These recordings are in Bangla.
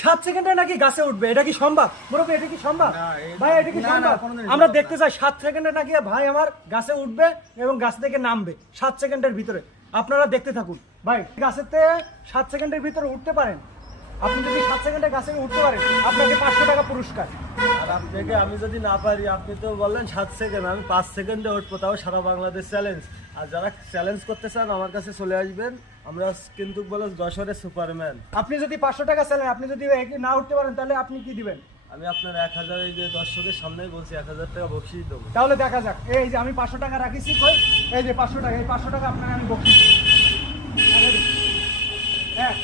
7 সেকেন্ডে নাকি গাছে উঠবে, এটা কি সম্ভব মুরব্বী? এটা কি সম্ভব ভাই? এটা কি সম্ভব? আমরা দেখতে চাই 7 সেকেন্ডে নাকি ভাই আমার গাছে উঠবে এবং গাছ থেকে নামবে 7 সেকেন্ডের ভিতরে। আপনারা দেখতে থাকুন ভাই, গাছেতে 7 সেকেন্ডের ভিতরে উঠতে পারেন। আপনি যদি 7 সেকেন্ডে গাছে উঠতে পারেন আপনাকে 500 টাকা পুরস্কার। আর আপনাকে আমি যদি না পারি, আপনি তো বললেন 7 সেকেন্ড, আমি 5 সেকেন্ডে উঠবো, তাও সারা বাংলাদেশ চ্যালেঞ্জ। আর যারা চ্যালেঞ্জ করতে চান আমার কাছে চলে আসবেন, আমরা কিন্তু বলে যশোরের সুপারম্যান। আপনি যদি 500 টাকা চালেন, আপনি যদি না উঠতে পারেন তাহলে আপনি কি দিবেন? আমি আপনার 1000, এই যে দর্শকের সামনেই বলছি, 1000 টাকা বকশিশ দেবো। তাহলে দেখা যাক। এই যে আমি 500 টাকা রাখিছি, কই এই যে 500 টাকা, এই 500 টাকা আপনাকে আমি বকশিশ দেব। হ্যাঁ,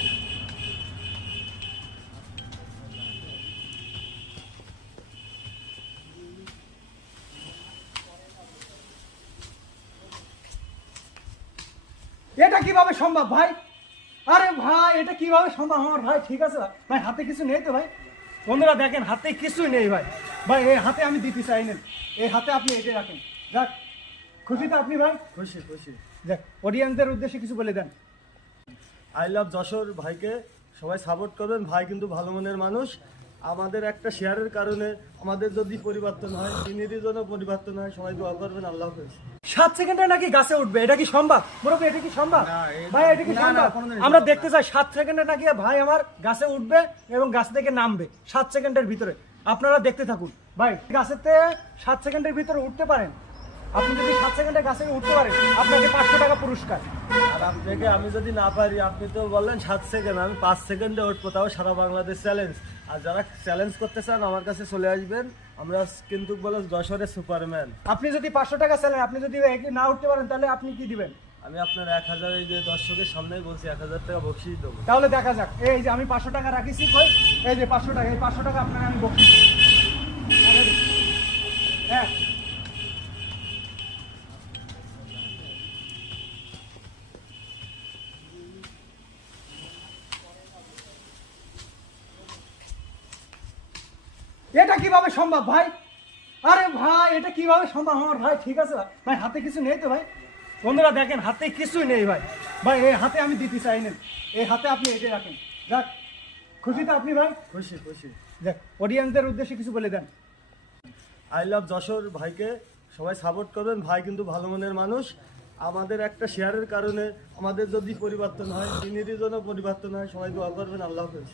এটা কিভাবে সম্ভব ভাই? আরে ভাই এটা কিভাবে সম্ভব আমার ভাই? ঠিক আছে ভাই, হাতে কিছু নেই তো ভাই? বন্ধুরা দেখেন, হাতে কিছুই নেই ভাই। ভাই এই হাতে আমি দিতে চাই না, এই হাতে আপনি এটা রাখেন। যাক, খুশি তো আপনি ভাই? খুশি খুশি। যাক, অডিয়েন্সদের উদ্দেশ্যে কিছু বলে দেন। আই লাভ যশোর ভাইকে সবাই সাপোর্ট করবেন, ভাই কিন্তু ভালো মনের মানুষ। আমাদের একটা শেয়ারের কারণে আমাদের যদি পরিবর্তন হয়, চিনিরই জন্য পরিবর্তন হয়, সবাই দোয়া করবেন। আল্লাহ হাফেজ। 7 সেকেন্ডে নাকি গাছে উঠবে, এটা কি সম্ভব মুরব্বী? এটা কি সম্ভব ভাই? এটা কি সম্ভব? আমরা দেখতে চাই 7 সেকেন্ডে নাকি ভাই আমার গাছে উঠবে এবং গাছ থেকে নামবে 7 সেকেন্ডের ভিতরে। আপনারা দেখতে থাকুন ভাই, গাছেতে 7 সেকেন্ডের ভিতরে উঠতে পারেন। আপনি যদি 7 সেকেন্ডে গাছে উঠতে পারেন আপনাকে 500 টাকা পুরস্কার। আর আপনাকে আমি যদি না পারি, আপনি তো বললেন 7 সেকেন্ড, আমি 5 সেকেন্ডে উঠবো, তাও সারা বাংলাদেশ চ্যালেঞ্জ। আর যারা চ্যালেঞ্জ করতে চান আমার কাছে চলে আসবেন, আমরা কিন্তু বলে যশোরের সুপারম্যান। আপনি যদি 500 টাকা চালেন, আপনি যদি না উঠতে পারেন তাহলে আপনি কি দিবেন? আমি আপনার 1000, এই যে দর্শকের সামনেই বলছি, 1000 টাকা বকশিশ দেবো। তাহলে দেখা যাক। এই যে আমি 500 টাকা রাখিছি, কই এই যে 500 টাকা, এই 500 টাকা আপনাকে আমি বকশিশ দেব। হ্যাঁ, এটা কিভাবে সম্ভব ভাই? আরে ভাই এটা কিভাবে সম্ভব আমার ভাই? ঠিক আছে ভাই, হাতে কিছু নেই তো ভাই? বন্ধুরা দেখেন, হাতে কিছুই নেই ভাই। ভাই এই হাতে আমি দিতে চাই না, এই হাতে আপনি এটা রাখেন। যাক, খুশি তো আপনি ভাই? খুশি খুশি। যাক, অডিয়েন্সদের উদ্দেশ্যে কিছু বলে দেন। আই লাভ যশোর ভাইকে সবাই সাপোর্ট করবেন, ভাই কিন্তু ভালো মনের মানুষ। আমাদের একটা শেয়ারের কারণে আমাদের যদি পরিবর্তন হয়, চিনিরই জন্য পরিবর্তন হয়, সবাই দোয়া করবেন। আল্লাহ হাফেজ।